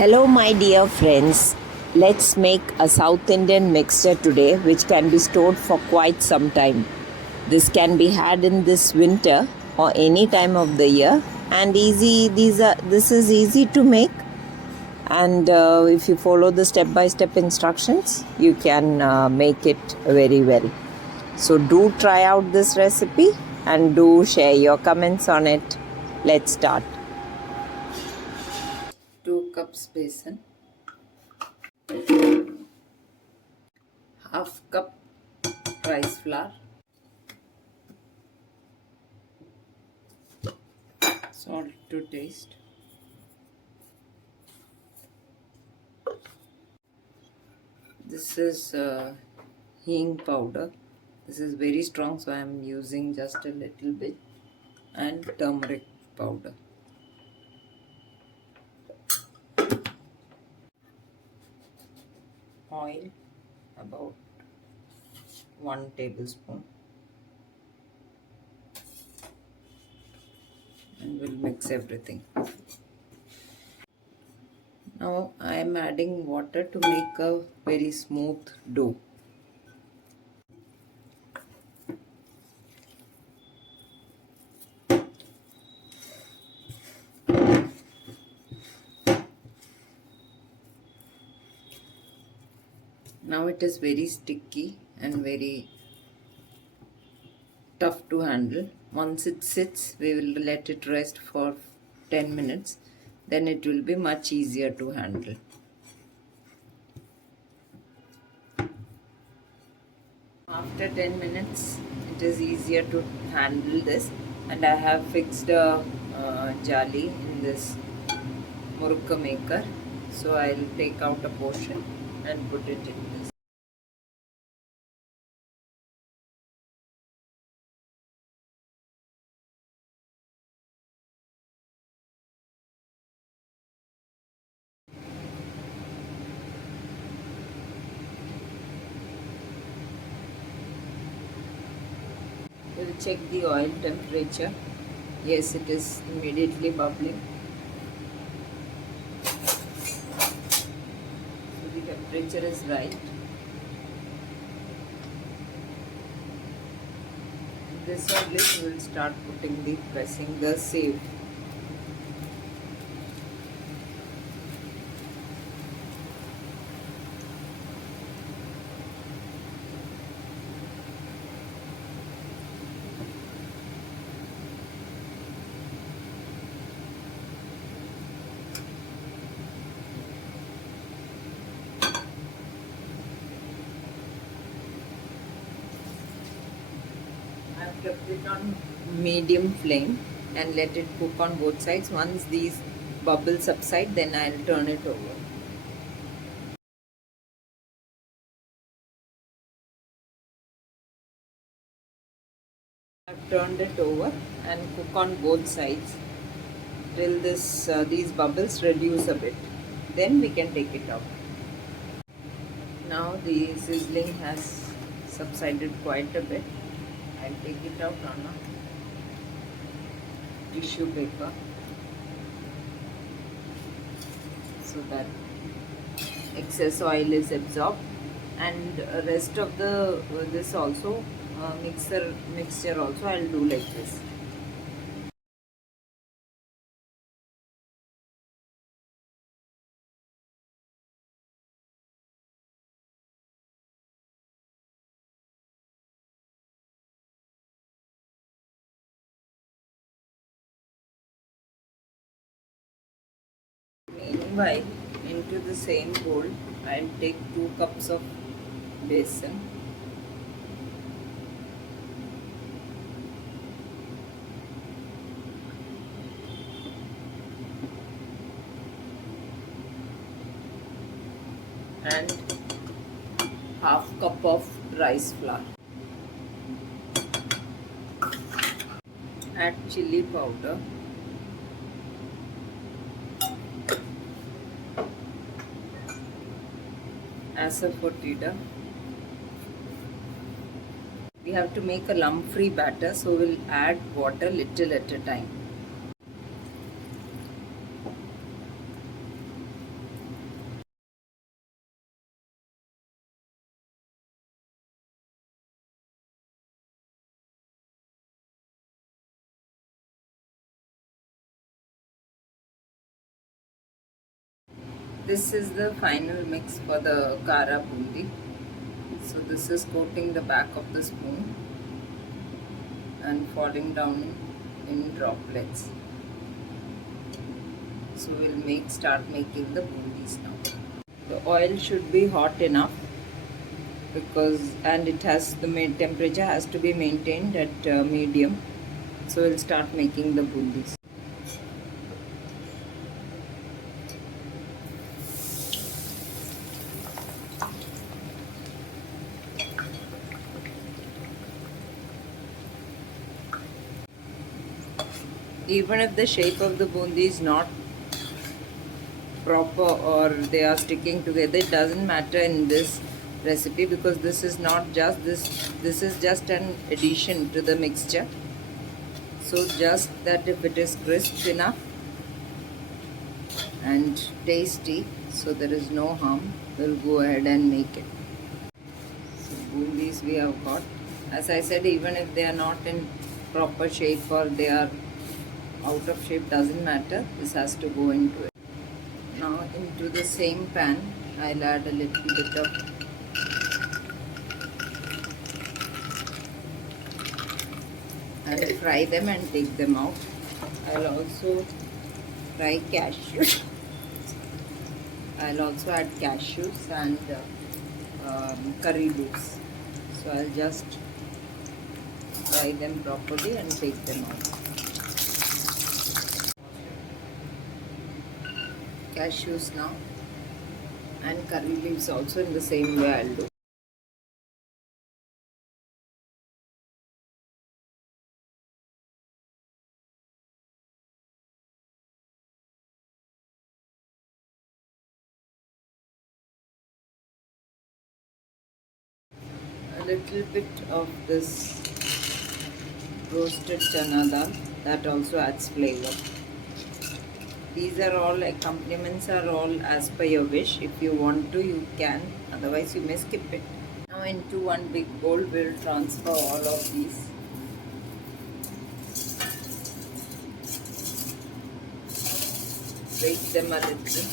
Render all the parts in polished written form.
Hello, my dear friends. Let's make a South Indian mixture today, which can be stored for quite some time. This can be had in this winter or any time of the year, and this is easy to make. And if you follow the step-by-step instructions, you can make it very well. So do try out this recipe and do share your comments on it. Let's start. 2 cups besan, half cup rice flour, salt to taste, this is hing powder. This is very strong, so I am using just a little bit, and turmeric powder. Oil, about 1 tablespoon, and we'll mix everything. Now I am adding water to make a very smooth dough. Now it is very sticky and very tough to handle. Once it sits, we will let it rest for 10 minutes. Then it will be much easier to handle. After 10 minutes, it is easier to handle this, and I have fixed a jali in this murukka maker. So I'll take out a portion and put it in this. We'll check the oil temperature. Yes, it is immediately bubbling. So the temperature is right. This only we will start pressing the save. I've kept it on medium flame and let it cook on both sides. Once these bubbles subside, then I'll turn it over. I've turned it over and cook on both sides till these bubbles reduce a bit. Then we can take it out. Now the sizzling has subsided quite a bit. I'll take it out on a tissue paper so that excess oil is absorbed, and rest of the this also mixture also I'll do like this. Meanwhile, into the same bowl, I'll take 2 cups of besan, and half cup of rice flour. Add chili powder, asafoetida. We have to make a lump-free batter, so we'll add water little at a time. This is the final mix for the Kara Bundi. So this is coating the back of the spoon and falling down in droplets. So we'll start making the bundis now. The oil should be hot enough and the temperature has to be maintained at medium. So we'll start making the bundis. Even if the shape of the bundi is not proper or they are sticking together, it doesn't matter in this recipe, because this is not just this is just an addition to the mixture. So just that if it is crisp enough and tasty, so there is no harm, we'll go ahead and make it. So bundis we have got. As I said, even if they are not in proper shape or they are out of shape, doesn't matter, this has to go into it. Now into the same pan I'll add a little bit of and fry them and take them out. I'll also fry cashews. I'll also add cashews and curry leaves. So I'll just fry them properly and take them out. Cashews now and curry leaves also in the same way I'll do. A little bit of this roasted chana dal, that also adds flavor. These are all accompaniments, are all as per your wish. If you want to, you can, otherwise you may skip it. Now into one big bowl we'll transfer all of these. Break them a little.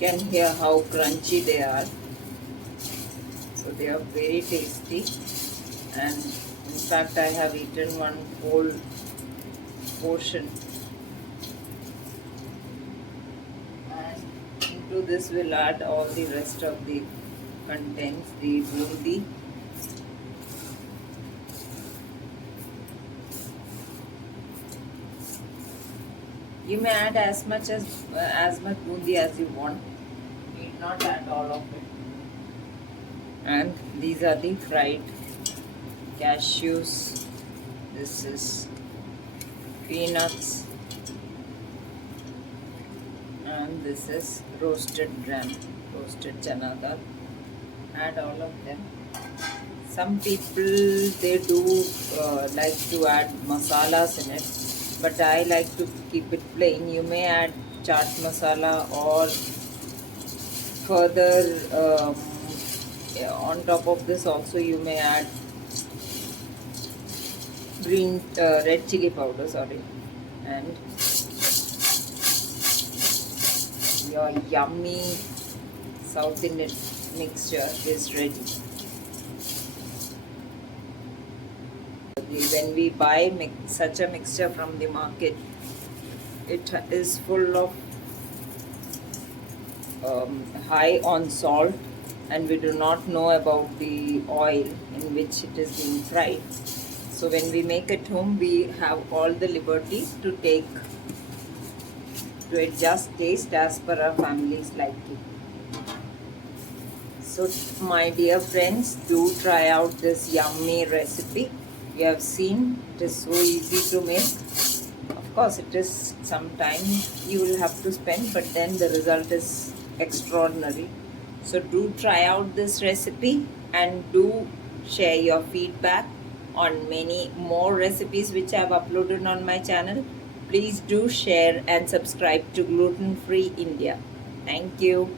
You can hear how crunchy they are. So they are very tasty, and in fact I have eaten one whole portion. And into this we'll add all the rest of the contents, the bundi, you may add as much bundi as you want. You need not add all of it. And these are the fried cashews. This is peanuts, and this is roasted chana dal. Add all of them. Some people, they do like to add masalas in it, but I like to keep it plain. You may add chaat masala, or further on top of this also you may add red chili powder, and your yummy South Indian mixture is ready. When we buy such a mixture from the market, it is full of high on salt, and we do not know about the oil in which it is being fried. So when we make at home, we have all the liberties to adjust taste as per our family's liking. So my dear friends, do try out this yummy recipe. You have seen it is so easy to make. Of course, it is some time you will have to spend, but then the result is extraordinary. So do try out this recipe and do share your feedback on many more recipes which I have uploaded on my channel. Please do share and subscribe to Gluten Free India. Thank you.